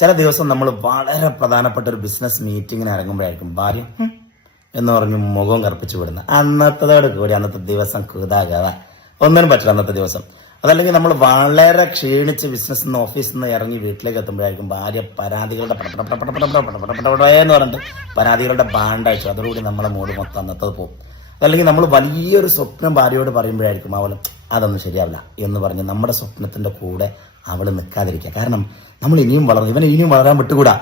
ചില ദിവസം നമ്മൾ വളരെ പ്രധാനപ്പെട്ട ഒരു ബിസിനസ് മീറ്റിങ്ങിന് ഇറങ്ങുമ്പോഴായിരിക്കും ഭാര്യ എന്ന് പറഞ്ഞ് മുഖം കറുപ്പിച്ചു വിടുന്നത്. അന്നത്തതോട് കൂടി അന്നത്തെ ദിവസം കൂതാകാത ഒന്നിനും പറ്റില്ല അന്നത്തെ ദിവസം. അതല്ലെങ്കിൽ നമ്മൾ വളരെ ക്ഷീണിച്ച് ബിസിനസ് നിന്ന് ഓഫീസിൽ നിന്ന് ഇറങ്ങി വീട്ടിലേക്ക് എത്തുമ്പോഴായിരിക്കും ഭാര്യ പരാതികളുടെ എന്ന് പറഞ്ഞിട്ട് പരാതികളുടെ ബാണ്ടയച്ചു. അതോടുകൂടി നമ്മളെ മൂഡ് മൊത്തം അന്നത്തത് പോകും. അതല്ലെങ്കിൽ നമ്മൾ വലിയൊരു സ്വപ്നം ഭാര്യയോട് പറയുമ്പോഴായിരിക്കും അവൾ അതൊന്നും ശരിയാവില്ല എന്ന് പറഞ്ഞ് നമ്മുടെ സ്വപ്നത്തിന്റെ കൂടെ അവൾ നിൽക്കാതിരിക്കുക. കാരണം നമ്മൾ ഇനിയും വളർന്നു, ഇവനെ ഇനിയും വളരാൻ വിട്ടുകൂടാ,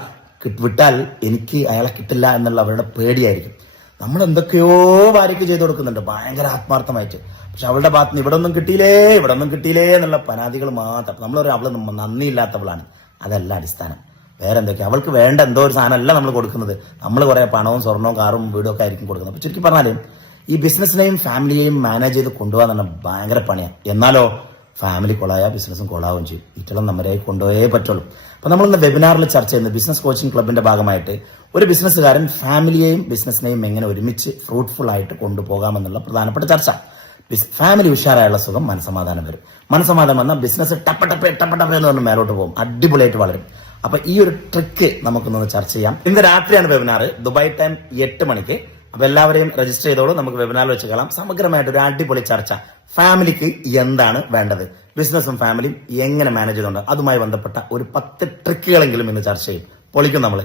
വിട്ടാൽ എനിക്ക് അയാളെ കിട്ടില്ല എന്നുള്ള അവരുടെ പേടിയായിരിക്കും. നമ്മൾ എന്തൊക്കെയോ ഭാര്യയ്ക്ക് ചെയ്തു കൊടുക്കുന്നുണ്ട് ഭയങ്കര ആത്മാർത്ഥമായിട്ട്. പക്ഷെ അവളുടെ ഭാഗത്ത് നിന്ന് ഇവിടെ ഒന്നും കിട്ടിയില്ലേ എന്നുള്ള പരാതികൾ മാത്രം. നമ്മളൊരു അവള് നന്ദിയില്ലാത്തവളാണ്. അതല്ല അടിസ്ഥാനം. വേറെ എന്തൊക്കെയാ അവൾക്ക് വേണ്ട എന്തോ ഒരു സാധനമല്ല നമ്മൾ കൊടുക്കുന്നത്. നമ്മൾ കുറെ പണവും സ്വർണവും കാറും വീടും ഒക്കെ ആയിരിക്കും കൊടുക്കുന്നത്. അപ്പൊ ചുരുക്കി പറഞ്ഞാല് ഈ ബിസിനസിനെയും ഫാമിലിയെയും മാനേജ് ചെയ്ത് കൊണ്ടുപോകാൻ തന്നെ ഭയങ്കര പണിയാണ്. എന്നാലോ ഫാമിലി കൊളായ ബിസിനസ്സും കൊളാവും ചെയ്യും. ഇറ്റളം നമ്മളെ കൊണ്ടുപോയേ പറ്റുള്ളൂ. അപ്പൊ നമ്മളിന്ന് വെബിനാറിൽ ചർച്ച ചെയ്യുന്നത് ബിസിനസ് കോച്ചിങ് ക്ലബിന്റെ ഭാഗമായിട്ട് ഒരു ബിസിനസ്സുകാരൻ ഫാമിലിയെയും ബിസിനസിനെയും എങ്ങനെ ഒരുമിച്ച് ഫ്രൂട്ട്ഫുൾ ആയിട്ട് കൊണ്ടുപോകാമെന്നുള്ള പ്രധാനപ്പെട്ട ചർച്ച. ഫാമിലി ഉഷാറായുള്ള സുഖം മനസ്സമാധാനം വരും. മനസ്സമാധാനം വന്നാൽ ബിസിനസ് ടപ്പ എന്ന് പറഞ്ഞ് മേലോട്ട് പോകും, അടിപൊളിയായിട്ട് വളരും. അപ്പൊ ഈ ഒരു ട്രിക്ക് നമുക്കൊന്ന് ചർച്ച ചെയ്യാം. ഇന്ന് രാത്രിയാണ് വെബിനാർ, ദുബായ് ടൈം 8 മണിക്ക്. അപ്പൊ എല്ലാവരെയും രജിസ്റ്റർ ചെയ്തോളൂ. നമുക്ക് വെബിനാറിൽ വെച്ച് കാണാം. സമഗ്രമായിട്ട് ഒരു അടിപൊളി ചർച്ച. ഫാമിലിക്ക് എന്താണ് വേണ്ടത്, ബിസിനസ്സും ഫാമിലിയും എങ്ങനെ മാനേജ് ചെയ്തുകൊണ്ട് അതുമായി ബന്ധപ്പെട്ട ഒരു 10 ട്രിക്കുകളെങ്കിലും ഇന്ന് ചർച്ച ചെയ്യും. പൊളിക്കും നമ്മള്.